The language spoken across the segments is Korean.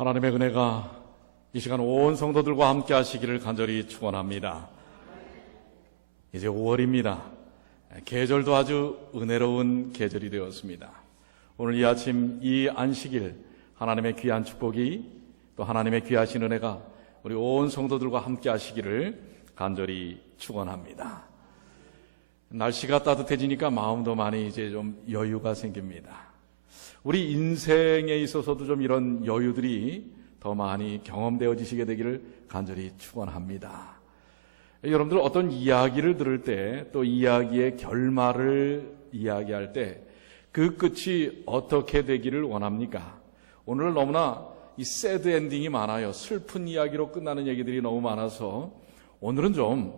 하나님의 은혜가 이 시간 온 성도들과 함께 하시기를 간절히 축원합니다. 이제 5월입니다. 계절도 아주 은혜로운 계절이 되었습니다. 오늘 이 아침 이 안식일 하나님의 귀한 축복이 또 하나님의 귀하신 은혜가 우리 온 성도들과 함께 하시기를 간절히 축원합니다. 날씨가 따뜻해지니까 마음도 많이 이제 좀 여유가 생깁니다. 우리 인생에 있어서도 좀 이런 여유들이 더 많이 경험되어지시게 되기를 간절히 축원합니다. 여러분들 어떤 이야기를 들을 때 또 이야기의 결말을 이야기할 때 그 끝이 어떻게 되기를 원합니까? 오늘 너무나 이 새드 엔딩이 많아요. 슬픈 이야기로 끝나는 얘기들이 너무 많아서 오늘은 좀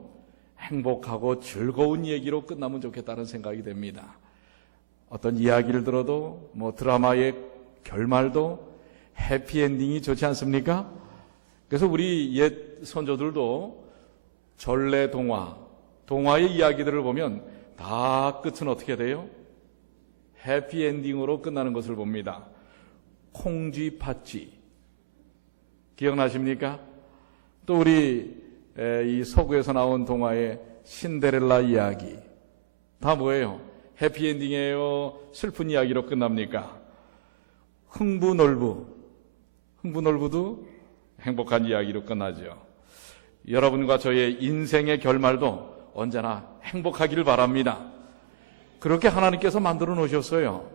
행복하고 즐거운 얘기로 끝나면 좋겠다는 생각이 됩니다. 어떤 이야기를 들어도 드라마의 결말도 해피엔딩이 좋지 않습니까? 그래서 우리 옛 선조들도 전래 동화의 이야기들을 보면 다 끝은 어떻게 돼요? 해피엔딩으로 끝나는 것을 봅니다. 콩쥐 팥쥐 기억나십니까? 또 우리 이 서구에서 나온 동화의 신데렐라 이야기 다 뭐예요? 해피엔딩이에요? 슬픈 이야기로 끝납니까? 흥부놀부도 행복한 이야기로 끝나죠. 여러분과 저의 인생의 결말도 언제나 행복하기를 바랍니다. 그렇게 하나님께서 만들어 놓으셨어요.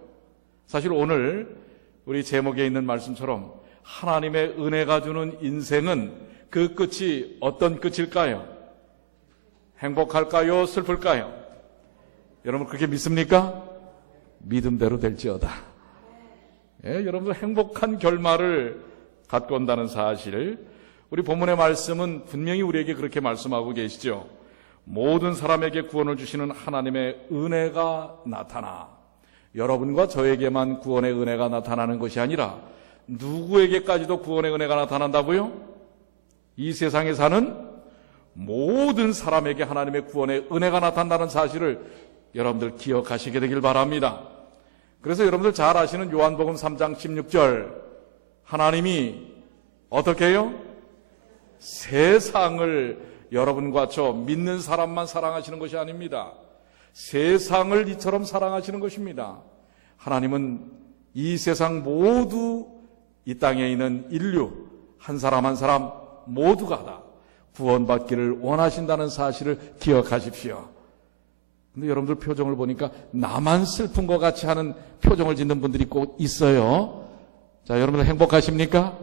사실 오늘 우리 제목에 있는 말씀처럼 하나님의 은혜가 주는 인생은 그 끝이 어떤 끝일까요? 행복할까요? 슬플까요? 여러분 그렇게 믿습니까? 믿음대로 될지어다. 여러분들 행복한 결말을 갖고 온다는 사실, 우리 본문의 말씀은 분명히 우리에게 그렇게 말씀하고 계시죠. 모든 사람에게 구원을 주시는 하나님의 은혜가 나타나 여러분과 저에게만 구원의 은혜가 나타나는 것이 아니라 누구에게까지도 구원의 은혜가 나타난다고요? 이 세상에 사는 모든 사람에게 하나님의 구원의 은혜가 나타난다는 사실을 여러분들 기억하시게 되길 바랍니다. 그래서 여러분들 잘 아시는 요한복음 3장 16절, 하나님이 어떻게 해요? 세상을 여러분과 저 믿는 사람만 사랑하시는 것이 아닙니다. 세상을 이처럼 사랑하시는 것입니다. 하나님은 이 세상 모두, 이 땅에 있는 인류 한 사람 한 사람 모두가 다 구원받기를 원하신다는 사실을 기억하십시오. 근데 여러분들 표정을 보니까 나만 슬픈 것 같이 하는 표정을 짓는 분들이 꼭 있어요. 자, 여러분들 행복하십니까?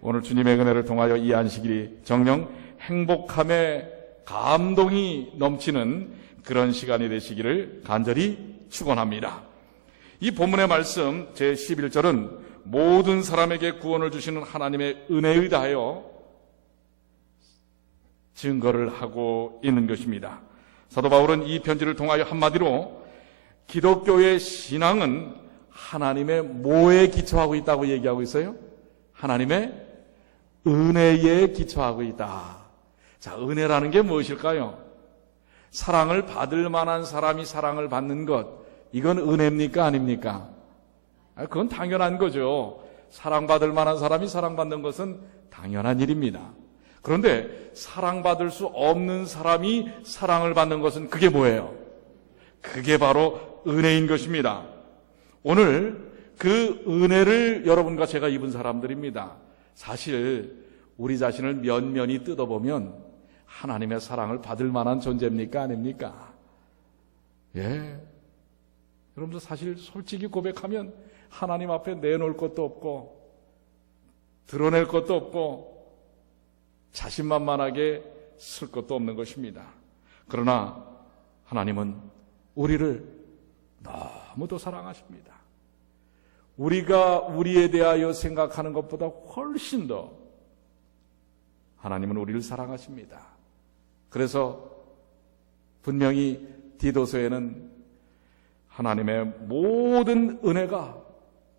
오늘 주님의 은혜를 통하여 이 안식일이 정녕 행복함에 감동이 넘치는 그런 시간이 되시기를 간절히 축원합니다. 이 본문의 말씀 제11절은 모든 사람에게 구원을 주시는 하나님의 은혜에 대하여 증거를 하고 있는 것입니다. 사도 바울은 이 편지를 통하여 한마디로 기독교의 신앙은 하나님의 뭐에 기초하고 있다고 얘기하고 있어요? 하나님의 은혜에 기초하고 있다. 자, 은혜라는 게 무엇일까요? 사랑을 받을 만한 사람이 사랑을 받는 것, 이건 은혜입니까? 아닙니까? 그건 당연한 거죠. 사랑받을 만한 사람이 사랑받는 것은 당연한 일입니다. 그런데 사랑받을 수 없는 사람이 사랑을 받는 것은 그게 뭐예요? 그게 바로 은혜인 것입니다. 오늘 그 은혜를 여러분과 제가 입은 사람들입니다. 사실 우리 자신을 면면히 뜯어보면 하나님의 사랑을 받을 만한 존재입니까? 아닙니까? 여러분들 사실 솔직히 고백하면 하나님 앞에 내놓을 것도 없고 드러낼 것도 없고 자신만만하게 쓸 것도 없는 것입니다. 그러나 하나님은 우리를 너무도 사랑하십니다. 우리가 우리에 대하여 생각하는 것보다 훨씬 더 하나님은 우리를 사랑하십니다. 그래서 분명히 디도서에는 하나님의 모든 은혜가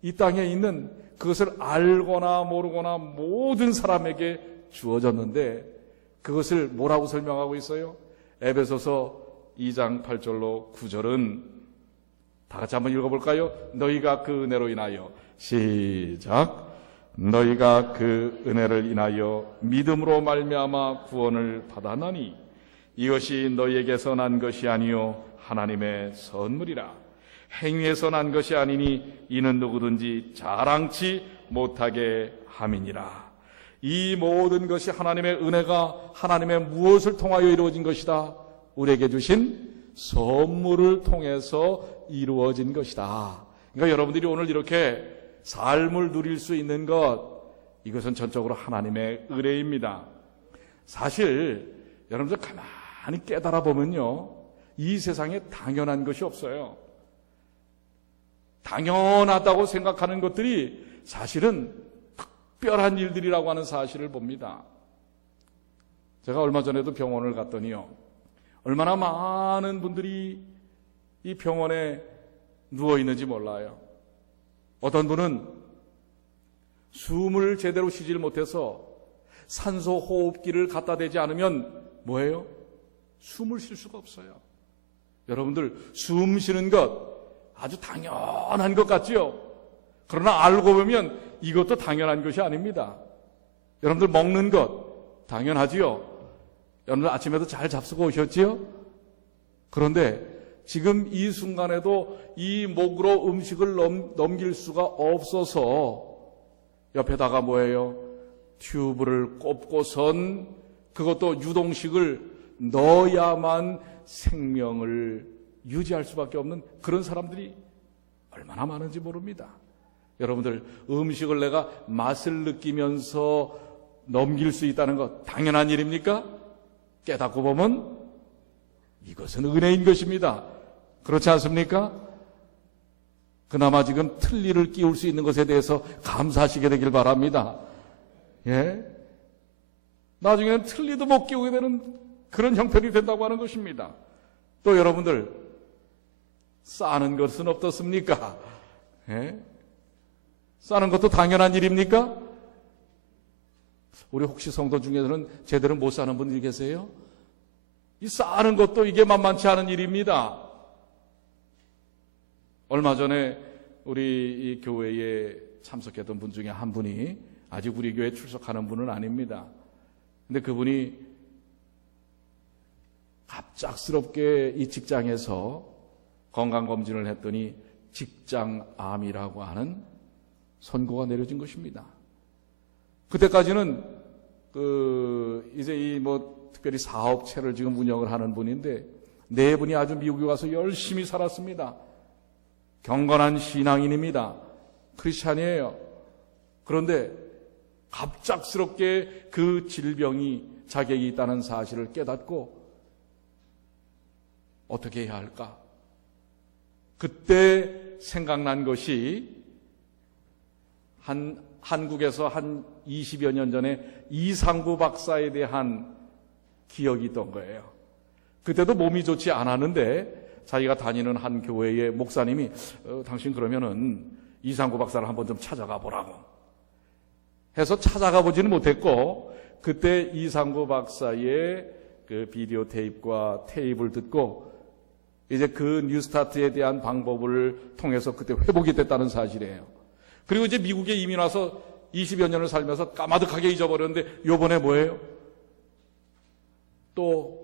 이 땅에 있는 그것을 알거나 모르거나 모든 사람에게 주어졌는데 그것을 뭐라고 설명하고 있어요? 에베소서 2장 8절로 9절은 다 같이 한번 읽어볼까요? 너희가 그 은혜로 인하여 시작. 너희가 그 은혜를 인하여 믿음으로 말미암아 구원을 받았나니 이것이 너희에게서 난 것이 아니요 하나님의 선물이라. 행위에서 난 것이 아니니 이는 누구든지 자랑치 못하게 함이니라. 이 모든 것이 하나님의 은혜가 하나님의 무엇을 통하여 이루어진 것이다? 우리에게 주신 선물을 통해서 이루어진 것이다. 그러니까 여러분들이 오늘 이렇게 삶을 누릴 수 있는 것, 이것은 전적으로 하나님의 은혜입니다. 사실 여러분들 가만히 깨달아 보면요, 이 세상에 당연한 것이 없어요. 당연하다고 생각하는 것들이 사실은 특별한 일들이라고 하는 사실을 봅니다. 제가 얼마 전에도 병원을 갔더니요, 얼마나 많은 분들이 이 병원에 누워 있는지 몰라요. 어떤 분은 숨을 제대로 쉬질 못해서 산소 호흡기를 갖다 대지 않으면 뭐예요? 숨을 쉴 수가 없어요. 여러분들, 숨 쉬는 것 아주 당연한 것 같지요? 그러나 알고 보면 이것도 당연한 것이 아닙니다. 여러분들, 먹는 것 당연하지요? 여러분들 아침에도 잘 잡수고 오셨지요? 그런데 지금 이 순간에도 이 목으로 음식을 넘길 수가 없어서 옆에다가 뭐예요? 튜브를 꼽고선 그것도 유동식을 넣어야만 생명을 유지할 수밖에 없는 그런 사람들이 얼마나 많은지 모릅니다. 여러분들, 음식을 내가 맛을 느끼면서 넘길 수 있다는 것 당연한 일입니까? 깨닫고 보면 이것은 은혜인 것입니다. 그렇지 않습니까? 그나마 지금 틀니를 끼울 수 있는 것에 대해서 감사하시게 되길 바랍니다. 예? 나중에는 틀니도 못 끼우게 되는 그런 형편이 된다고 하는 것입니다. 또 여러분들, 싸는 것은 어떻습니까? 예? 싸는 것도 당연한 일입니까? 우리 혹시 성도 중에서는 제대로 못 사는 분들이 계세요? 이 싸는 것도 이게 만만치 않은 일입니다. 얼마 전에 우리 이 교회에 참석했던 분 중에 한 분이, 아직 우리 교회에 출석하는 분은 아닙니다. 근데 그분이 갑작스럽게 이 직장에서 건강검진을 했더니 직장암이라고 하는 선고가 내려진 것입니다. 그때까지는 이제 특별히 사업체를 지금 운영을 하는 분인데, 네 분이 아주 미국에 와서 열심히 살았습니다. 경건한 신앙인입니다. 크리스찬이에요. 그런데 갑작스럽게 그 질병이 자격이 있다는 사실을 깨닫고 어떻게 해야 할까? 그때 생각난 것이 한국에서 한 20여 년 전에 이상구 박사에 대한 기억이 있던 거예요. 그때도 몸이 좋지 않았는데 자기가 다니는 한 교회의 목사님이 당신 그러면은 이상구 박사를 한번 좀 찾아가 보라고 해서 찾아가 보지는 못했고, 그때 이상구 박사의 그 비디오 테이프와 테이프를 듣고 이제 그 뉴스타트에 대한 방법을 통해서 그때 회복이 됐다는 사실이에요. 그리고 이제 미국에 이민 와서 20여 년을 살면서 까마득하게 잊어버렸는데 요번에 뭐예요? 또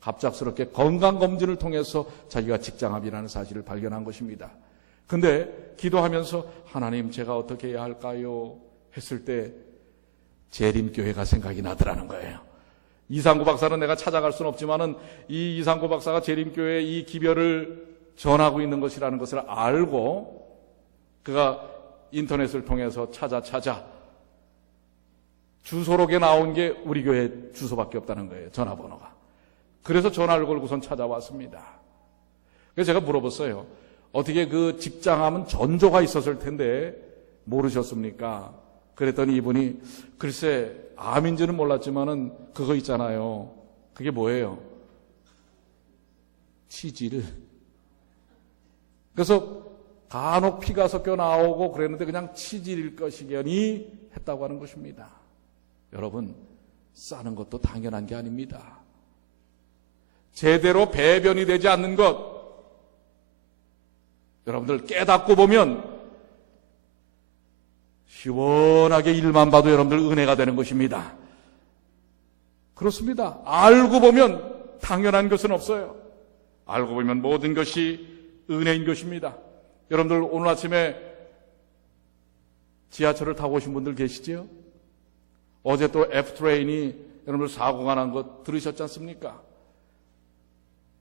갑작스럽게 건강검진을 통해서 자기가 직장암이라는 사실을 발견한 것입니다. 근데 기도하면서 하나님, 제가 어떻게 해야 할까요? 했을 때 재림교회가 생각이 나더라는 거예요. 이상구 박사는 내가 찾아갈 수는 없지만은 이 이상구 박사가 재림교회에 이 기별을 전하고 있는 것이라는 것을 알고 그가 인터넷을 통해서 찾아 주소록에 나온 게 우리 교회 주소밖에 없다는 거예요. 전화번호가. 그래서 전화를 걸고선 찾아왔습니다. 그래서 제가 물어봤어요. 어떻게 그 직장암은 전조가 있었을 텐데 모르셨습니까? 그랬더니 이분이 글쎄 암인지는 몰랐지만은 그거 있잖아요. 그게 뭐예요? 치질. 그래서 간혹 피가 섞여 나오고 그랬는데 그냥 치질일 것이려니 했다고 하는 것입니다. 여러분, 싸는 것도 당연한 게 아닙니다. 제대로 배변이 되지 않는 것, 여러분들 깨닫고 보면 시원하게 일만 봐도 여러분들 은혜가 되는 것입니다. 그렇습니다. 알고 보면 당연한 것은 없어요. 알고 보면 모든 것이 은혜인 것입니다. 여러분들 오늘 아침에 지하철을 타고 오신 분들 계시지요? 어제 또 F트레인이 여러분들 사고가 난 것 들으셨지 않습니까?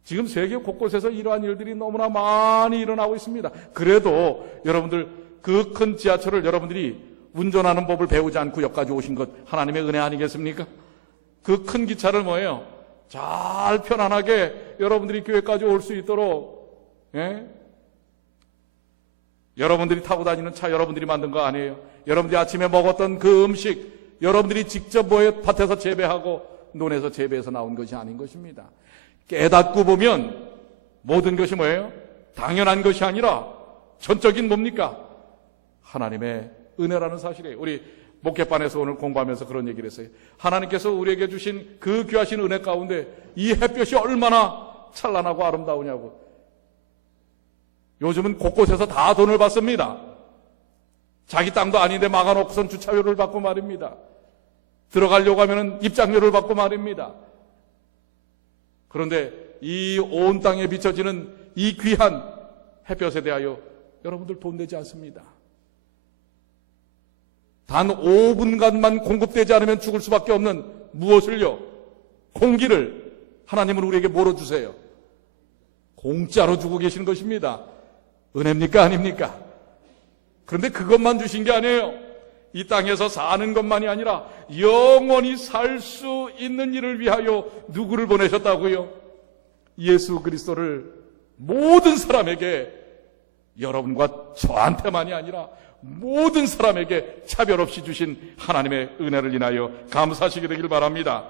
지금 세계 곳곳에서 이러한 일들이 너무나 많이 일어나고 있습니다. 그래도 여러분들 그 큰 지하철을 여러분들이 운전하는 법을 배우지 않고 여기까지 오신 것 하나님의 은혜 아니겠습니까? 그 큰 기차를 뭐예요? 잘 편안하게 여러분들이 교회까지 올 수 있도록, 예? 여러분들이 타고 다니는 차 여러분들이 만든 거 아니에요? 여러분들이 아침에 먹었던 그 음식 여러분들이 직접 밭에서 재배하고 논에서 재배해서 나온 것이 아닌 것입니다. 깨닫고 보면 모든 것이 뭐예요? 당연한 것이 아니라 전적인 뭡니까? 하나님의 은혜라는 사실이에요. 우리 목회반에서 오늘 공부하면서 그런 얘기를 했어요. 하나님께서 우리에게 주신 그 귀하신 은혜 가운데 이 햇볕이 얼마나 찬란하고 아름다우냐고. 요즘은 곳곳에서 다 돈을 받습니다. 자기 땅도 아닌데 막아놓고선 주차료를 받고 말입니다. 들어가려고 하면 입장료를 받고 말입니다. 그런데 이 온 땅에 비춰지는 이 귀한 햇볕에 대하여 여러분들 돈 내지 않습니다. 단 5분간만 공급되지 않으면 죽을 수밖에 없는 무엇을요? 공기를 하나님은 우리에게 뭐로 주세요? 공짜로 주고 계시는 것입니다. 은혜입니까? 아닙니까? 그런데 그것만 주신 게 아니에요. 이 땅에서 사는 것만이 아니라 영원히 살 수 있는 일을 위하여 누구를 보내셨다고요? 예수 그리스도를 모든 사람에게, 여러분과 저한테만이 아니라 모든 사람에게 차별 없이 주신 하나님의 은혜를 인하여 감사하시게 되길 바랍니다.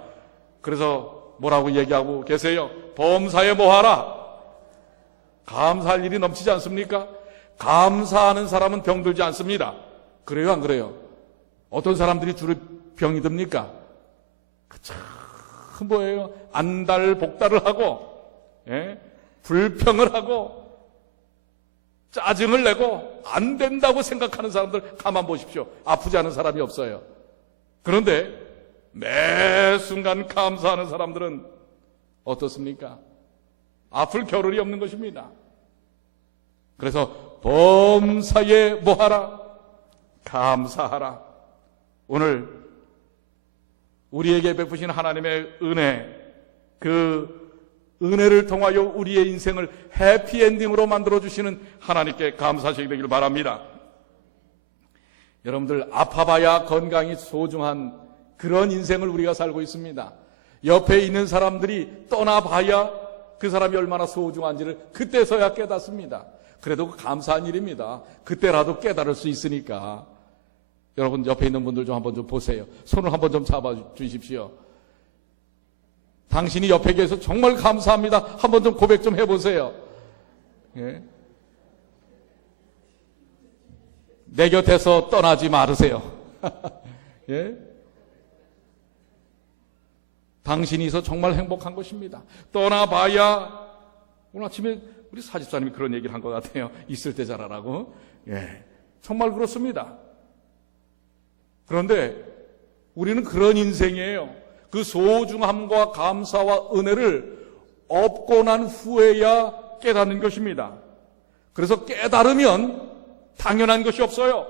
그래서 뭐라고 얘기하고 계세요? 범사에 뭐하라? 감사할 일이 넘치지 않습니까? 감사하는 사람은 병들지 않습니다. 그래요, 안 그래요? 어떤 사람들이 주로 병이 듭니까? 참 뭐예요? 안달복달을 하고, 예? 불평을 하고, 짜증을 내고 안 된다고 생각하는 사람들 가만 보십시오. 아프지 않은 사람이 없어요. 그런데 매 순간 감사하는 사람들은 어떻습니까? 아플 겨를이 없는 것입니다. 그래서 범사에 뭐하라? 감사하라. 오늘 우리에게 베푸신 하나님의 은혜, 그 은혜를 통하여 우리의 인생을 해피엔딩으로 만들어주시는 하나님께 감사하시게 되길 바랍니다. 여러분들 아파봐야 건강이 소중한 그런 인생을 우리가 살고 있습니다. 옆에 있는 사람들이 떠나봐야 그 사람이 얼마나 소중한지를 그때서야 깨닫습니다. 그래도 감사한 일입니다. 그때라도 깨달을 수 있으니까. 여러분 옆에 있는 분들 좀 한번 좀 보세요. 손을 한번 좀 잡아주십시오. 당신이 옆에 계셔서 정말 감사합니다. 한번 좀 고백 좀 해보세요. 예? 내 곁에서 떠나지 말으세요. 예? 당신이 있어 정말 행복한 것입니다. 떠나봐야, 오늘 아침에 우리 사집사님이 그런 얘기를 한 것 같아요. 있을 때 잘하라고. 예, 정말 그렇습니다. 그런데 우리는 그런 인생이에요. 그 소중함과 감사와 은혜를 얻고 난 후에야 깨닫는 것입니다. 그래서 깨달으면 당연한 것이 없어요.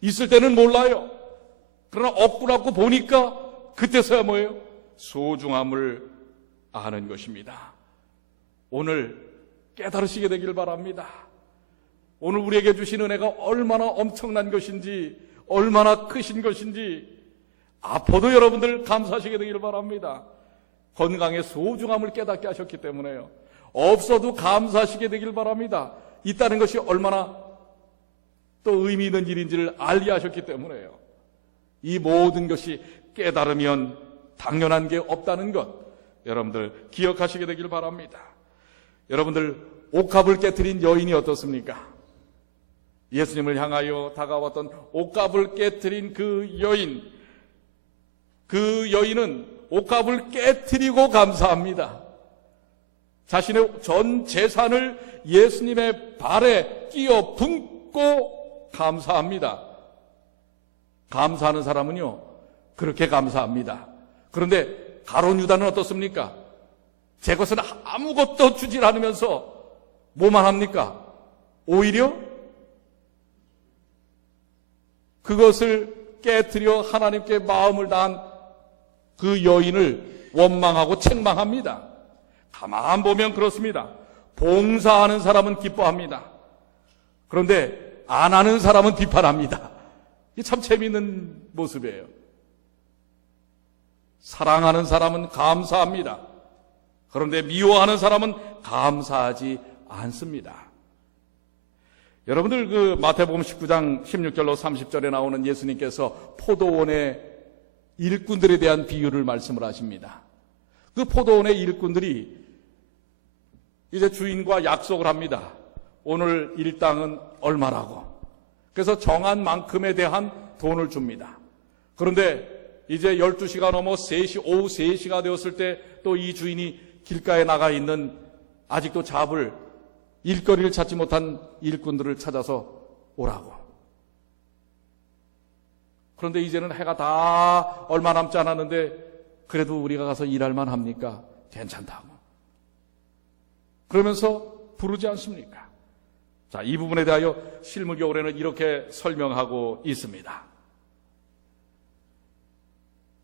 있을 때는 몰라요. 그러나 얻고 나고 보니까 그때서야 뭐예요? 소중함을 아는 것입니다. 오늘 깨달으시게 되기를 바랍니다. 오늘 우리에게 주신 은혜가 얼마나 엄청난 것인지, 얼마나 크신 것인지, 아파도 여러분들 감사하시게 되기를 바랍니다. 건강의 소중함을 깨닫게 하셨기 때문에요. 없어도 감사하시게 되기를 바랍니다. 있다는 것이 얼마나 또 의미 있는 일인지를 알게 하셨기 때문에요. 이 모든 것이 깨달으면 당연한 게 없다는 것, 여러분들 기억하시게 되기를 바랍니다. 여러분들 옥합을 깨트린 여인이 어떻습니까? 예수님을 향하여 다가왔던 옥합을 깨트린 그 여인, 그 여인은 옥합을 깨트리고 감사합니다. 자신의 전 재산을 예수님의 발에 끼워 붓고 감사합니다. 감사하는 사람은요, 그렇게 감사합니다. 그런데 가룟 유다는 어떻습니까? 제 것은 아무것도 주질 않으면서 뭐만 합니까? 오히려 그것을 깨뜨려 하나님께 마음을 다한 그 여인을 원망하고 책망합니다. 가만 보면 그렇습니다. 봉사하는 사람은 기뻐합니다. 그런데 안 하는 사람은 비판합니다. 이게 참 재미있는 모습이에요. 사랑하는 사람은 감사합니다. 그런데 미워하는 사람은 감사하지 않습니다. 여러분들 그 마태복음 19장 16절로 30절에 나오는 예수님께서 포도원의 일꾼들에 대한 비유를 말씀을 하십니다. 그 포도원의 일꾼들이 이제 주인과 약속을 합니다. 오늘 일당은 얼마라고. 그래서 정한 만큼에 대한 돈을 줍니다. 그런데 이제 12시가 넘어 오후 3시가 되었을 때 또 이 주인이 길가에 나가 있는 아직도 잡을 일거리를 찾지 못한 일꾼들을 찾아서 오라고. 그런데 이제는 해가 다 얼마 남지 않았는데 그래도 우리가 가서 일할 만합니까? 괜찮다고. 그러면서 부르지 않습니까? 자, 이 부분에 대하여 실무교훈에는 이렇게 설명하고 있습니다.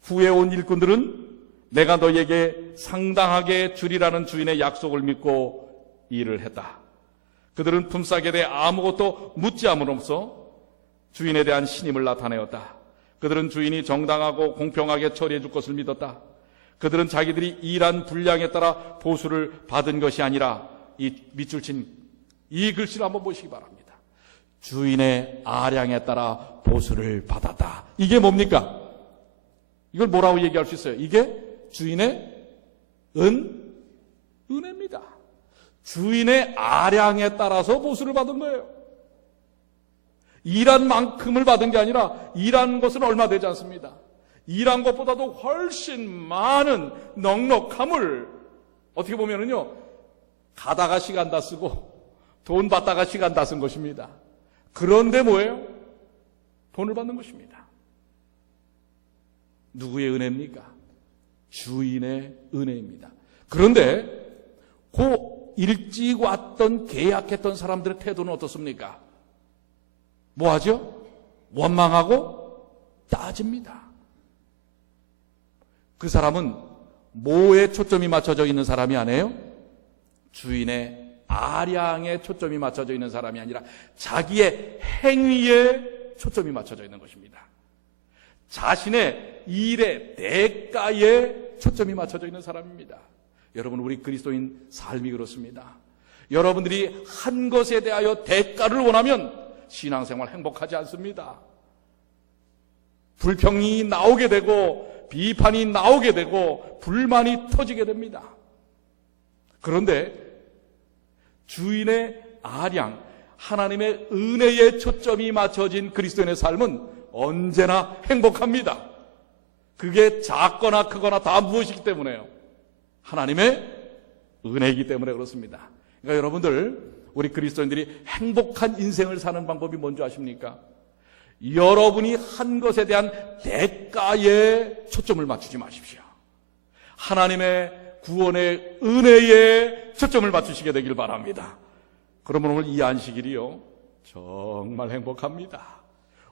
후에 온 일꾼들은 내가 너에게 상당하게 주리라는 주인의 약속을 믿고 일을 했다. 그들은 품삯에 대해 아무것도 묻지 않음으로써 주인에 대한 신임을 나타내었다. 그들은 주인이 정당하고 공평하게 처리해 줄 것을 믿었다. 그들은 자기들이 일한 분량에 따라 보수를 받은 것이 아니라 이 밑줄 친 이 글씨를 한번 보시기 바랍니다. 주인의 아량에 따라 보수를 받았다. 이게 뭡니까? 이걸 뭐라고 얘기할 수 있어요? 이게 주인의 은혜입니다. 주인의 아량에 따라서 보수를 받은 거예요. 일한 만큼을 받은 게 아니라 일한 것은 얼마 되지 않습니다. 일한 것보다도 훨씬 많은 넉넉함을 어떻게 보면은요, 가다가 시간 다 쓰고 돈 받다가 시간 다 쓴 것입니다. 그런데 뭐예요? 돈을 받는 것입니다. 누구의 은혜입니까? 주인의 은혜입니다. 그런데 그 일찍 왔던 계약했던 사람들의 태도는 어떻습니까? 뭐 하죠? 원망하고 따집니다. 그 사람은 뭐에 초점이 맞춰져 있는 사람이 아니에요? 주인의 아량에 초점이 맞춰져 있는 사람이 아니라 자기의 행위에 초점이 맞춰져 있는 것입니다. 자신의 일의 대가에 초점이 맞춰져 있는 사람입니다. 여러분, 우리 그리스도인 삶이 그렇습니다. 여러분들이 한 것에 대하여 대가를 원하면 신앙생활 행복하지 않습니다. 불평이 나오게 되고 비판이 나오게 되고 불만이 터지게 됩니다. 그런데 주인의 아량, 하나님의 은혜에 초점이 맞춰진 그리스도인의 삶은 언제나 행복합니다. 그게 작거나 크거나 다 무엇이기 때문에요? 하나님의 은혜이기 때문에 그렇습니다. 그러니까 여러분들, 우리 그리스도인들이 행복한 인생을 사는 방법이 뭔지 아십니까? 여러분이 한 것에 대한 대가에 초점을 맞추지 마십시오. 하나님의 구원의 은혜에 초점을 맞추시게 되길 바랍니다. 그러면 오늘 이 안식일이요, 정말 행복합니다.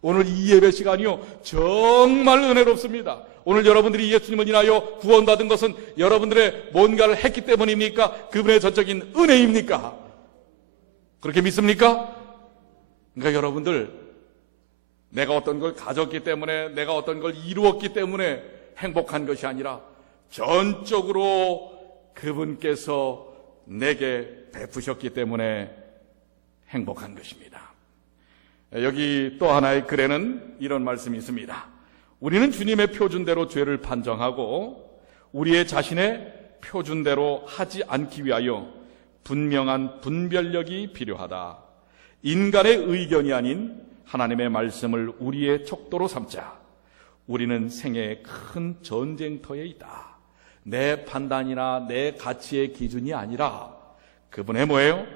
오늘 이 예배 시간이요, 정말 은혜롭습니다. 오늘 여러분들이 예수님을 인하여 구원받은 것은 여러분들의 뭔가를 했기 때문입니까? 그분의 전적인 은혜입니까? 그렇게 믿습니까? 그러니까 여러분들, 내가 어떤 걸 가졌기 때문에, 내가 어떤 걸 이루었기 때문에 행복한 것이 아니라 전적으로 그분께서 내게 베푸셨기 때문에 행복한 것입니다. 여기 또 하나의 글에는 이런 말씀이 있습니다. 우리는 주님의 표준대로 죄를 판정하고 우리의 자신의 표준대로 하지 않기 위하여 분명한 분별력이 필요하다. 인간의 의견이 아닌 하나님의 말씀을 우리의 척도로 삼자. 우리는 생애의 큰 전쟁터에 있다. 내 판단이나 내 가치의 기준이 아니라 그분의 뭐예요?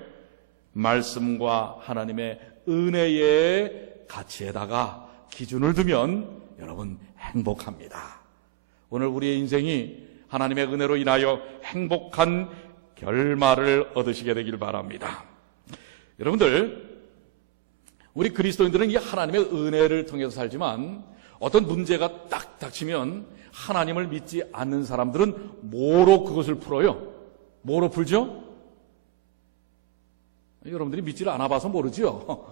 말씀과 하나님의 은혜의 가치에다가 기준을 두면 여러분 행복합니다. 오늘 우리의 인생이 하나님의 은혜로 인하여 행복한 결말을 얻으시게 되길 바랍니다. 여러분들, 우리 그리스도인들은 이 하나님의 은혜를 통해서 살지만 어떤 문제가 딱 닥치면 하나님을 믿지 않는 사람들은 뭐로 그것을 풀어요? 뭐로 풀죠? 여러분들이 믿지를 않아 봐서 모르죠.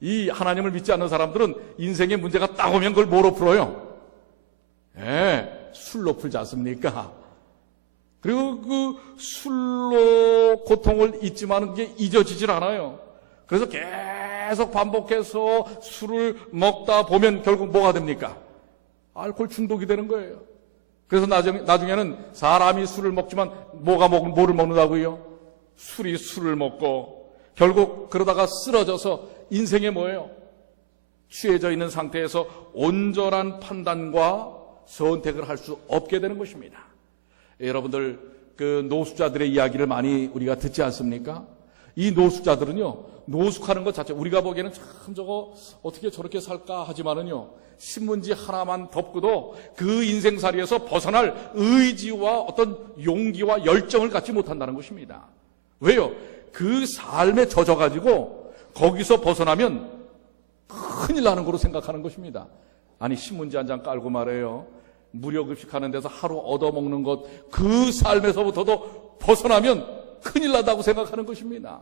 이 하나님을 믿지 않는 사람들은 인생의 문제가 딱 오면 그걸 뭐로 풀어요? 술로 풀지 않습니까? 그리고 그 술로 고통을 잊지만 그게 잊어지질 않아요. 그래서 계속 반복해서 술을 먹다 보면 결국 뭐가 됩니까? 알코올 중독이 되는 거예요. 그래서 나중에는 사람이 술을 먹지만 뭐를 먹는다고요? 술이 술을 먹고 결국 그러다가 쓰러져서 인생에 뭐예요? 취해져 있는 상태에서 온전한 판단과 선택을 할 수 없게 되는 것입니다. 여러분들, 그 노숙자들의 이야기를 많이 우리가 듣지 않습니까? 이 노숙자들은요, 노숙하는 것 자체, 우리가 보기에는 참 저거 어떻게 저렇게 살까 하지만은요, 신문지 하나만 덮고도 그 인생살이에서 벗어날 의지와 어떤 용기와 열정을 갖지 못한다는 것입니다. 왜요? 그 삶에 젖어가지고 거기서 벗어나면 큰일 나는 거로 생각하는 것입니다. 아니, 신문지 한 장 깔고 말해요. 무료급식하는 데서 하루 얻어먹는 것, 그 삶에서부터도 벗어나면 큰일 난다고 생각하는 것입니다.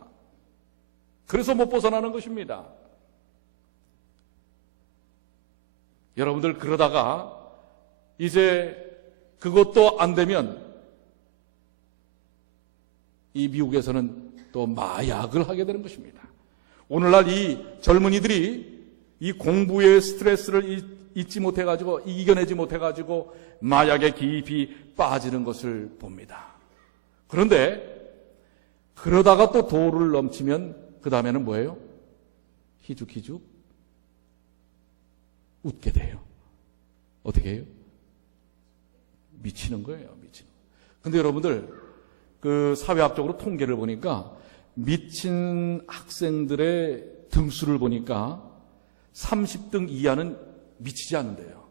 그래서 못 벗어나는 것입니다. 여러분들, 그러다가 이제 그것도 안 되면 이 미국에서는 또 마약을 하게 되는 것입니다. 오늘날 이 젊은이들이 이 공부의 스트레스를 잊지 못해가지고, 이겨내지 못해가지고 마약에 깊이 빠지는 것을 봅니다. 그런데 그러다가 또 도를 넘치면 그 다음에는 뭐예요? 희죽희죽 웃게 돼요. 어떻게 해요? 미치는 거예요. 미치는. 근데 여러분들, 그 사회학적으로 통계를 보니까 미친 학생들의 등수를 보니까 30등 이하는 미치지 않는데요.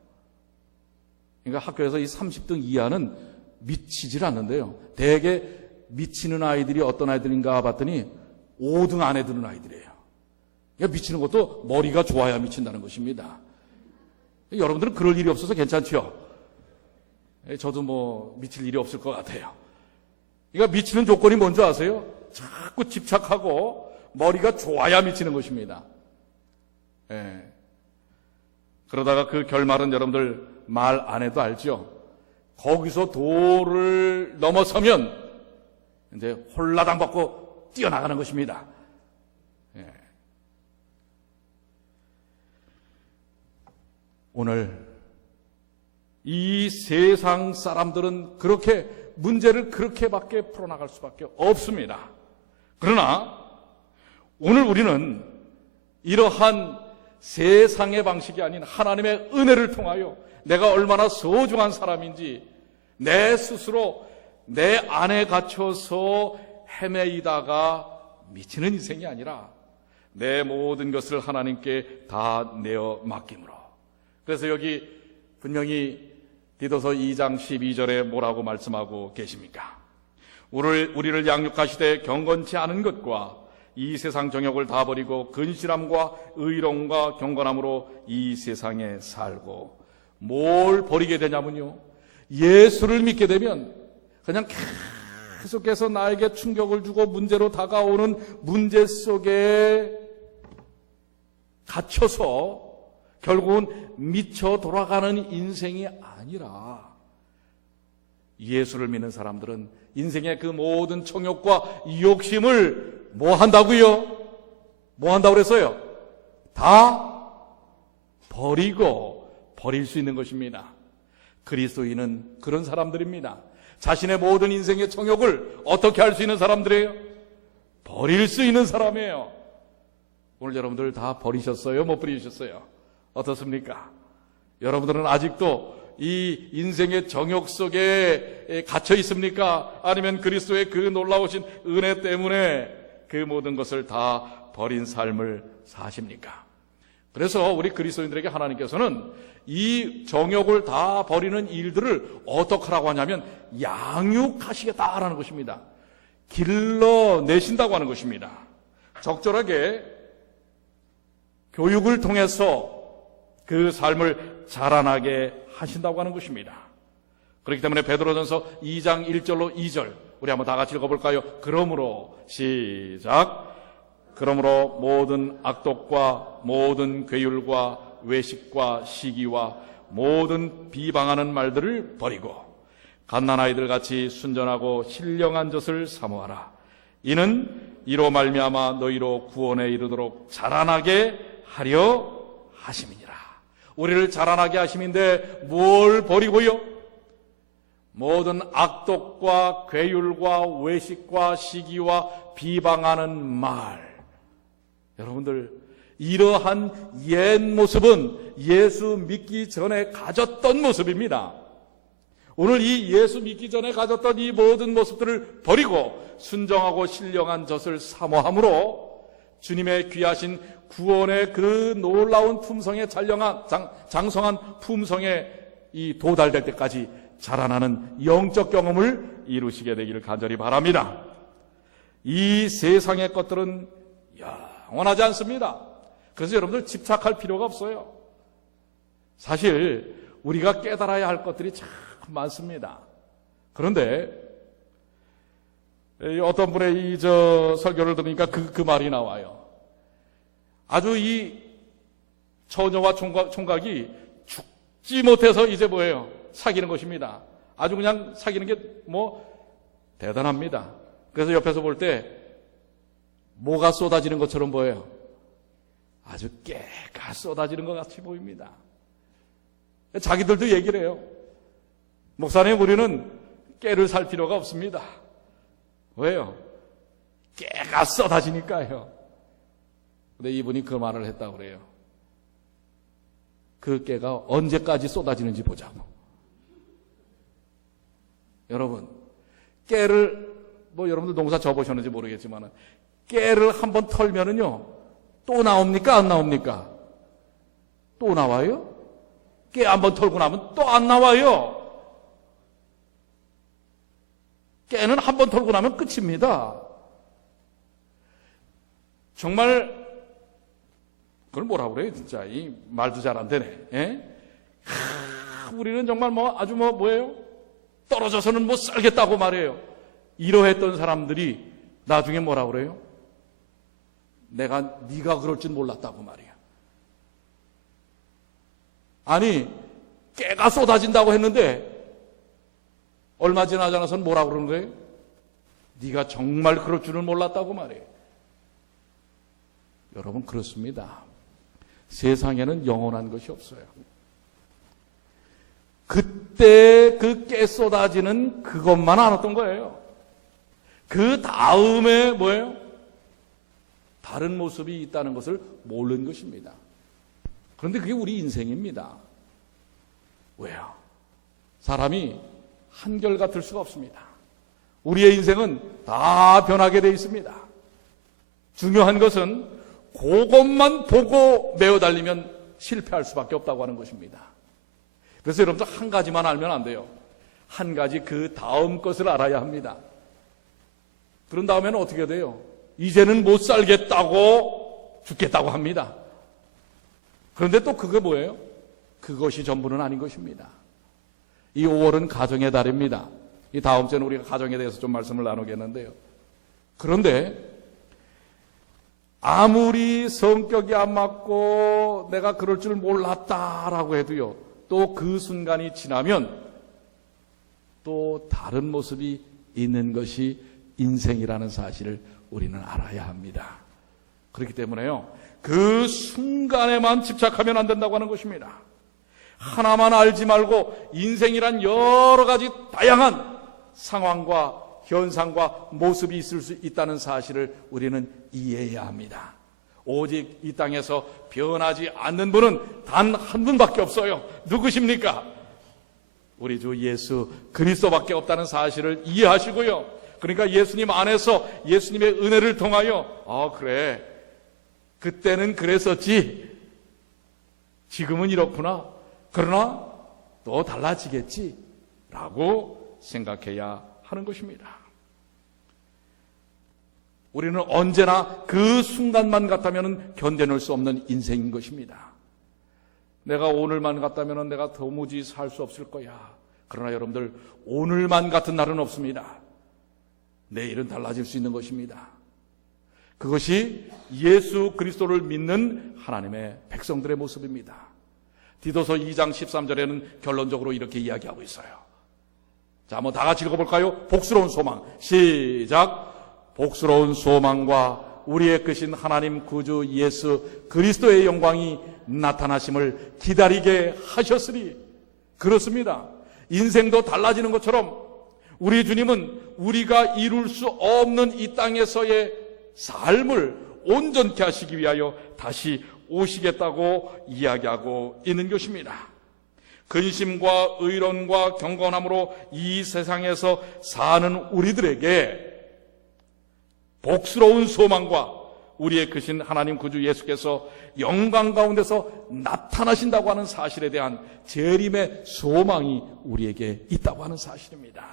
그러니까 학교에서 이 30등 이하는 미치질 않는데요. 대개 미치는 아이들이 어떤 아이들인가 봤더니 5등 안에 드는 아이들이에요. 그러니까 미치는 것도 머리가 좋아야 미친다는 것입니다. 여러분들은 그럴 일이 없어서 괜찮죠? 저도 뭐 미칠 일이 없을 것 같아요. 그러니까 미치는 조건이 뭔지 아세요? 자꾸 집착하고 머리가 좋아야 미치는 것입니다. 그러다가 그 결말은 여러분들 말 안 해도 알죠? 거기서 도를 넘어서면 이제 홀라당 받고 뛰어나가는 것입니다. 오늘 이 세상 사람들은 그렇게 문제를 그렇게밖에 풀어나갈 수밖에 없습니다. 그러나 오늘 우리는 이러한 세상의 방식이 아닌 하나님의 은혜를 통하여 내가 얼마나 소중한 사람인지 내 스스로 내 안에 갇혀서 헤매이다가 미치는 인생이 아니라 내 모든 것을 하나님께 다 내어 맡김으로. 그래서 여기 분명히 디도서 2장 12절에 뭐라고 말씀하고 계십니까? 우리를 양육하시되 경건치 않은 것과 이 세상 정욕을 다 버리고 근실함과 의로움과 경건함으로 이 세상에 살고. 뭘 버리게 되냐면요, 예수를 믿게 되면 그냥 계속해서 나에게 충격을 주고 문제로 다가오는 문제 속에 갇혀서 결국은 미쳐 돌아가는 인생이 아니라, 예수를 믿는 사람들은 인생의 그 모든 청욕과 욕심을 뭐 한다고요? 뭐 한다고 그랬어요? 다 버리고 버릴 수 있는 것입니다. 그리스도인은 그런 사람들입니다. 자신의 모든 인생의 청욕을 어떻게 할 수 있는 사람들이에요? 버릴 수 있는 사람이에요. 오늘 여러분들 다 버리셨어요? 못 버리셨어요? 어떻습니까? 여러분들은 아직도 이 인생의 정욕 속에 갇혀 있습니까? 아니면 그리스도의 그 놀라우신 은혜 때문에 그 모든 것을 다 버린 삶을 사십니까? 그래서 우리 그리스도인들에게 하나님께서는 이 정욕을 다 버리는 일들을 어떻게 하라고 하냐면 양육하시겠다라는 것입니다. 길러내신다고 하는 것입니다. 적절하게 교육을 통해서 그 삶을 자라나게 하신다고 하는 것입니다. 그렇기 때문에 베드로전서 2장 1절로 2절 우리 한번 다 같이 읽어볼까요? 그러므로 시작. 그러므로 모든 악독과 모든 괴율과 외식과 시기와 모든 비방하는 말들을 버리고 갓난아이들 같이 순전하고 신령한 젖을 사모하라. 이는 이로 말미암아 너희로 구원에 이르도록 자라나게 하려 하심이니라. 우리를 자라나게 하심인데 뭘 버리고요? 모든 악독과 괴율과 외식과 시기와 비방하는 말. 여러분들, 이러한 옛 모습은 예수 믿기 전에 가졌던 모습입니다. 오늘 이 예수 믿기 전에 가졌던 이 모든 모습들을 버리고 순정하고 신령한 젖을 사모함으로 주님의 귀하신 구원의 그 놀라운 품성에 장성한 품성에 이 도달될 때까지 자라나는 영적 경험을 이루시게 되기를 간절히 바랍니다. 이 세상의 것들은 영원하지 않습니다. 그래서 여러분들 집착할 필요가 없어요. 사실 우리가 깨달아야 할 것들이 참 많습니다. 그런데 어떤 분의 설교를 들으니까 그 말이 나와요. 아주 이 처녀와 총각이 죽지 못해서 이제 뭐예요? 사귀는 것입니다. 아주 그냥 사귀는 게 대단합니다. 그래서 옆에서 볼 때 뭐가 쏟아지는 것처럼 보여요. 아주 깨가 쏟아지는 것 같이 보입니다. 자기들도 얘기를 해요. 목사님, 우리는 깨를 살 필요가 없습니다. 왜요? 깨가 쏟아지니까요. 근데 이분이 그 말을 했다고 그래요. 그 깨가 언제까지 쏟아지는지 보자고. 여러분, 깨를 여러분들 농사 져보셨는지 모르겠지만 깨를 한번 털면은요 또 나옵니까? 안 나옵니까? 또 나와요? 깨 한번 털고 나면 또 안 나와요. 깨는 한번 털고 나면 끝입니다. 정말 그걸 뭐라고 그래요? 진짜 이 말도 잘 안 되네. 예? 우리는 정말 아주 뭐예요? 떨어져서는 못 살겠다고 말해요. 이러했던 사람들이 나중에 뭐라고 그래요? 네가 그럴 줄 몰랐다고 말이야. 아니, 깨가 쏟아진다고 했는데 얼마 지나지 않아서는 뭐라고 그러는 거예요? 네가 정말 그럴 줄은 몰랐다고 말이에요. 여러분, 그렇습니다. 세상에는 영원한 것이 없어요. 그때 그 깨 쏟아지는 그것만 알았던 거예요. 그 다음에 뭐예요? 다른 모습이 있다는 것을 모르는 것입니다. 그런데 그게 우리 인생입니다. 왜요? 사람이 한결같을 수가 없습니다. 우리의 인생은 다 변하게 되어 있습니다. 중요한 것은 그것만 보고 메어 달리면 실패할 수밖에 없다고 하는 것입니다. 그래서 여러분들 한 가지만 알면 안 돼요. 한 가지 그 다음 것을 알아야 합니다. 그런 다음에는 어떻게 돼요? 이제는 못 살겠다고 죽겠다고 합니다. 그런데 또 그게 뭐예요? 그것이 전부는 아닌 것입니다. 이 5월은 가정의 달입니다. 이 다음 주에는 우리가 가정에 대해서 좀 말씀을 나누겠는데요. 그런데 아무리 성격이 안 맞고 내가 그럴 줄 몰랐다라고 해도요, 또 그 순간이 지나면 또 다른 모습이 있는 것이 인생이라는 사실을 우리는 알아야 합니다. 그렇기 때문에요, 그 순간에만 집착하면 안 된다고 하는 것입니다. 하나만 알지 말고 인생이란 여러 가지 다양한 상황과 현상과 모습이 있을 수 있다는 사실을 우리는 이해해야 합니다. 오직 이 땅에서 변하지 않는 분은 단 한 분밖에 없어요. 누구십니까? 우리 주 예수 그리스도밖에 없다는 사실을 이해하시고요. 그러니까 예수님 안에서 예수님의 은혜를 통하여 그래, 그때는 그랬었지, 지금은 이렇구나. 그러나 또 달라지겠지. 라고 생각해야 하는 것입니다. 우리는 언제나 그 순간만 같다면 견뎌낼 수 없는 인생인 것입니다. 내가 오늘만 같다면 내가 도무지 살 수 없을 거야. 그러나 여러분들, 오늘만 같은 날은 없습니다. 내일은 달라질 수 있는 것입니다. 그것이 예수 그리스도를 믿는 하나님의 백성들의 모습입니다. 디도서 2장 13절에는 결론적으로 이렇게 이야기하고 있어요. 자, 한번 다 같이 읽어볼까요? 복스러운 소망. 시작. 복스러운 소망과 우리의 크신 하나님 구주 예수 그리스도의 영광이 나타나심을 기다리게 하셨으니. 그렇습니다. 인생도 달라지는 것처럼 우리 주님은 우리가 이룰 수 없는 이 땅에서의 삶을 온전케 하시기 위하여 다시 오시겠다고 이야기하고 있는 것입니다. 근심과 의론과 경건함으로 이 세상에서 사는 우리들에게 복스러운 소망과 우리의 크신 하나님 구주 예수께서 영광 가운데서 나타나신다고 하는 사실에 대한 재림의 소망이 우리에게 있다고 하는 사실입니다.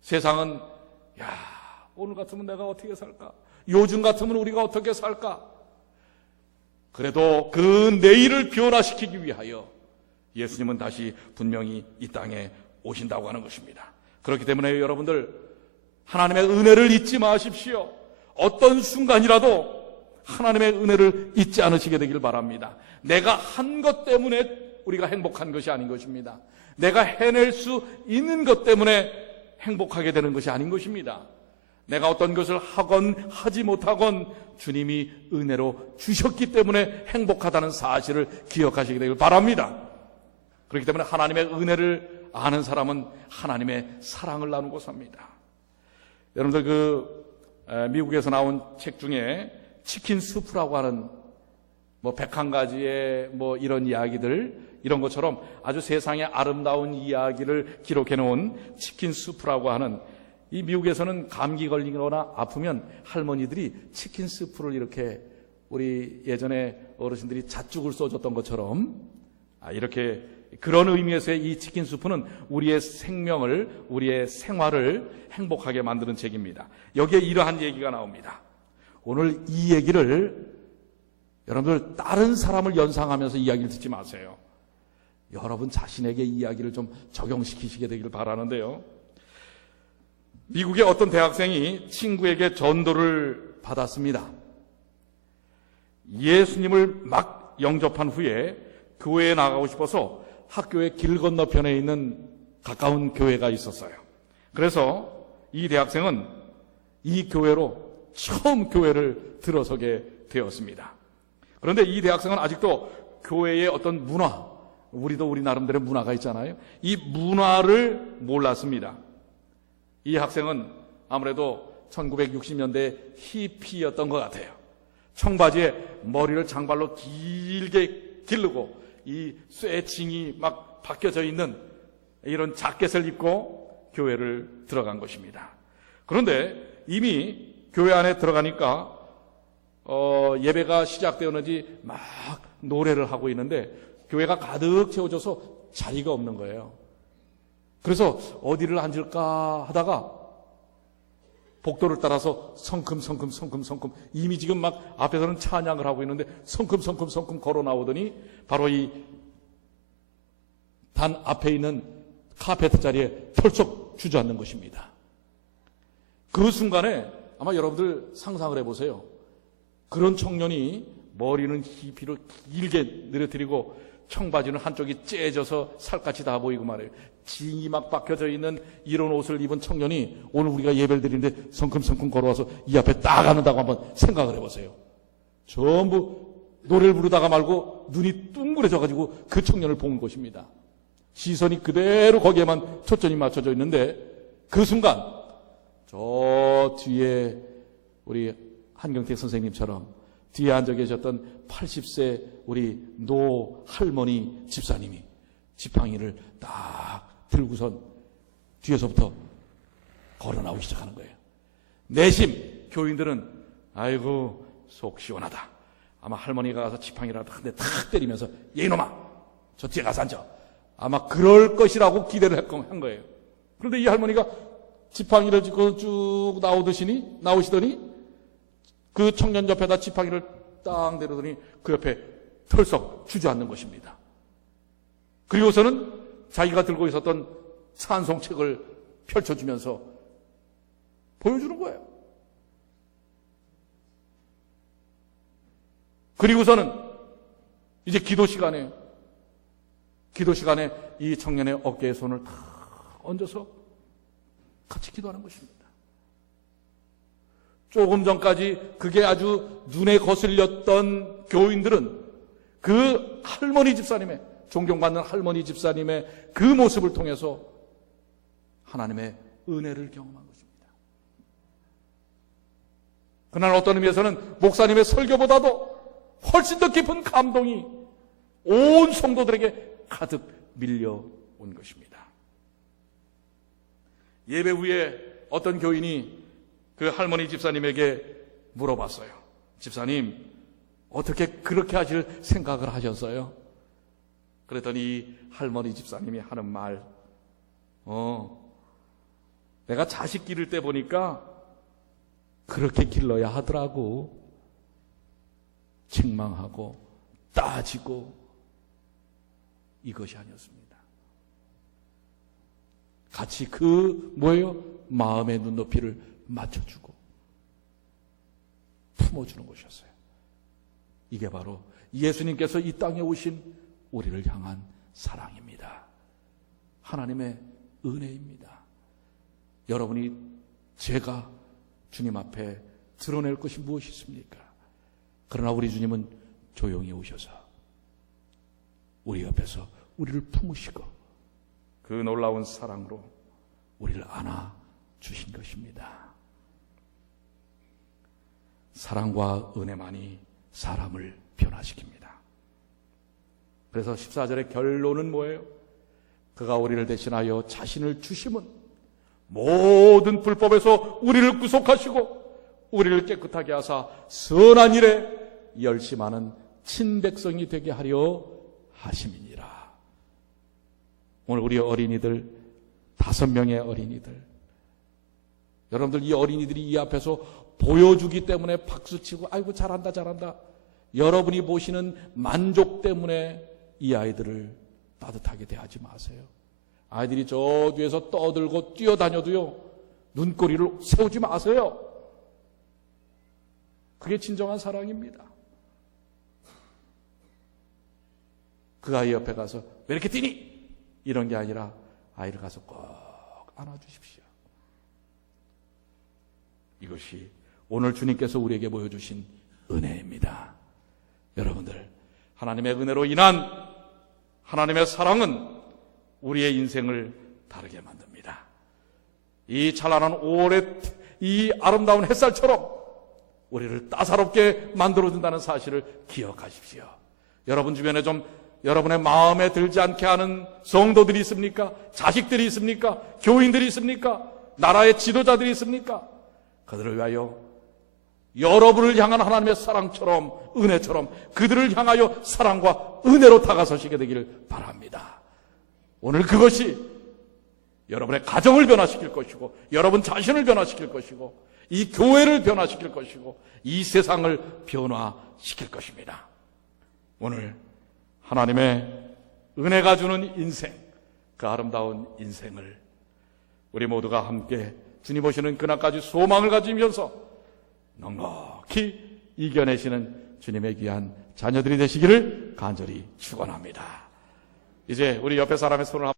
세상은 오늘 같으면 내가 어떻게 살까? 요즘 같으면 우리가 어떻게 살까? 그래도 그 내일을 변화시키기 위하여 예수님은 다시 분명히 이 땅에 오신다고 하는 것입니다. 그렇기 때문에 여러분들, 하나님의 은혜를 잊지 마십시오. 어떤 순간이라도 하나님의 은혜를 잊지 않으시게 되길 바랍니다. 내가 한 것 때문에 우리가 행복한 것이 아닌 것입니다. 내가 해낼 수 있는 것 때문에 행복하게 되는 것이 아닌 것입니다. 내가 어떤 것을 하건 하지 못하건 주님이 은혜로 주셨기 때문에 행복하다는 사실을 기억하시게 되길 바랍니다. 그렇기 때문에 하나님의 은혜를 아는 사람은 하나님의 사랑을 나누고 삽니다. 여러분들, 미국에서 나온 책 중에 치킨 수프라고 하는 101가지의 이런 이야기들, 이런 것처럼 아주 세상의 아름다운 이야기를 기록해 놓은 치킨 수프라고 하는, 이 미국에서는 감기 걸리거나 아프면 할머니들이 치킨 수프를 이렇게, 우리 예전에 어르신들이 잣죽을 써줬던 것처럼 이렇게, 그런 의미에서의 이 치킨 수프는 우리의 생명을, 우리의 생활을 행복하게 만드는 책입니다. 여기에 이러한 얘기가 나옵니다. 오늘 이 얘기를 여러분들 다른 사람을 연상하면서 이야기를 듣지 마세요. 여러분 자신에게 이야기를 좀 적용시키시게 되기를 바라는데요. 미국의 어떤 대학생이 친구에게 전도를 받았습니다. 예수님을 막 영접한 후에 교회에 나가고 싶어서 학교의 길 건너편에 있는 가까운 교회가 있었어요. 그래서 이 대학생은 이 교회로 처음 교회를 들어서게 되었습니다. 그런데 이 대학생은 아직도 교회의 어떤 문화, 우리도 우리 나름대로 문화가 있잖아요. 이 문화를 몰랐습니다. 이 학생은 아무래도 1960년대 히피였던 것 같아요. 청바지에 머리를 장발로 길게 기르고 이 쇠칭이 막 박혀져 있는 이런 자켓을 입고 교회를 들어간 것입니다. 그런데 이미 교회 안에 들어가니까 예배가 시작되었는지 막 노래를 하고 있는데 교회가 가득 채워져서 자리가 없는 거예요. 그래서 어디를 앉을까 하다가 복도를 따라서 성큼 이미 지금 막 앞에서는 찬양을 하고 있는데 성큼 걸어 나오더니 바로 이 단 앞에 있는 카페트 자리에 털썩 주저앉는 것입니다. 그 순간에 아마 여러분들 상상을 해보세요. 그런 청년이 머리는 히피로 길게 늘어뜨리고 청바지는 한쪽이 째져서 살갗이 다 보이고 말이에요. 징이 막 박혀져 있는 이런 옷을 입은 청년이 오늘 우리가 예배를 드리는데 성큼성큼 걸어와서 이 앞에 딱 앉는다고 한번 생각을 해보세요. 전부 노래를 부르다가 말고 눈이 둥그레져가지고 그 청년을 본 것입니다. 시선이 그대로 거기에만 초점이 맞춰져 있는데 그 순간 저 뒤에 우리 한경택 선생님처럼 뒤에 앉아 계셨던 80세 우리 노 할머니 집사님이 지팡이를 딱 들고선 뒤에서부터 걸어 나오기 시작하는 거예요. 내심 교인들은 아이고 속 시원하다. 아마 할머니가 가서 지팡이라도 한 대 탁 때리면서 얘 이놈아 저 뒤에 가서 앉아. 아마 그럴 것이라고 기대를 한 거예요. 그런데 이 할머니가 지팡이를 짚고 쭉 나오시더니 그 청년 옆에다 지팡이를 딱 내려더니 그 옆에 털썩 주저앉는 것입니다. 그리고서는 자기가 들고 있었던 찬송책을 펼쳐주면서 보여주는 거예요. 그리고서는 이제 기도 시간에 이 청년의 어깨에 손을 탁 얹어서 같이 기도하는 것입니다. 조금 전까지 그게 아주 눈에 거슬렸던 교인들은 그 할머니 집사님의, 존경받는 할머니 집사님의 그 모습을 통해서 하나님의 은혜를 경험한 것입니다. 그날 어떤 의미에서는 목사님의 설교보다도 훨씬 더 깊은 감동이 온 성도들에게 가득 밀려온 것입니다. 예배 후에 어떤 교인이 그 할머니 집사님에게 물어봤어요. 집사님, 어떻게 그렇게 하실 생각을 하셨어요? 그랬더니 할머니 집사님이 하는 말, 내가 자식 기를 때 보니까 그렇게 길러야 하더라고. 책망하고 따지고 이것이 아니었습니다. 같이 마음의 눈높이를 맞춰주고 품어주는 것이었어요. 이게 바로 예수님께서 이 땅에 오신 우리를 향한 사랑입니다. 하나님의 은혜입니다. 여러분이 제가 주님 앞에 드러낼 것이 무엇이 있습니까? 그러나 우리 주님은 조용히 오셔서 우리 옆에서 우리를 품으시고 그 놀라운 사랑으로 우리를 안아주신 것입니다. 사랑과 은혜만이 사람을 변화시킵니다. 그래서 14절의 결론은 뭐예요? 그가 우리를 대신하여 자신을 주심은 모든 불법에서 우리를 구속하시고 우리를 깨끗하게 하사 선한 일에 열심하는 친백성이 되게 하려 하심이니라. 오늘 우리 어린이들 5명의 어린이들, 여러분들 이 어린이들이 이 앞에서 보여주기 때문에 박수치고 아이고 잘한다 잘한다, 여러분이 보시는 만족 때문에 이 아이들을 따뜻하게 대하지 마세요. 아이들이 저 뒤에서 떠들고 뛰어다녀도요, 눈꼬리를 세우지 마세요. 그게 진정한 사랑입니다. 그 아이 옆에 가서 왜 이렇게 뛰니? 이런 게 아니라 아이를 가서 꼭 안아주십시오. 이것이 오늘 주님께서 우리에게 보여주신 은혜입니다. 여러분들, 하나님의 은혜로 인한 하나님의 사랑은 우리의 인생을 다르게 만듭니다. 이 찬란한 5월의 이 아름다운 햇살처럼 우리를 따사롭게 만들어준다는 사실을 기억하십시오. 여러분 주변에 좀 여러분의 마음에 들지 않게 하는 성도들이 있습니까? 자식들이 있습니까? 교인들이 있습니까? 나라의 지도자들이 있습니까? 그들을 위하여 여러분을 향한 하나님의 사랑처럼, 은혜처럼 그들을 향하여 사랑과 은혜로 다가서시게 되기를 바랍니다. 오늘 그것이 여러분의 가정을 변화시킬 것이고, 여러분 자신을 변화시킬 것이고, 이 교회를 변화시킬 것이고, 이 세상을 변화시킬 것입니다. 오늘 하나님의 은혜가 주는 인생, 그 아름다운 인생을 우리 모두가 함께 주님 오시는 그날까지 소망을 가지면서 넉넉히 이겨내시는 주님의 귀한 자녀들이 되시기를 간절히 축원합니다. 이제 우리 옆에 사람의 손을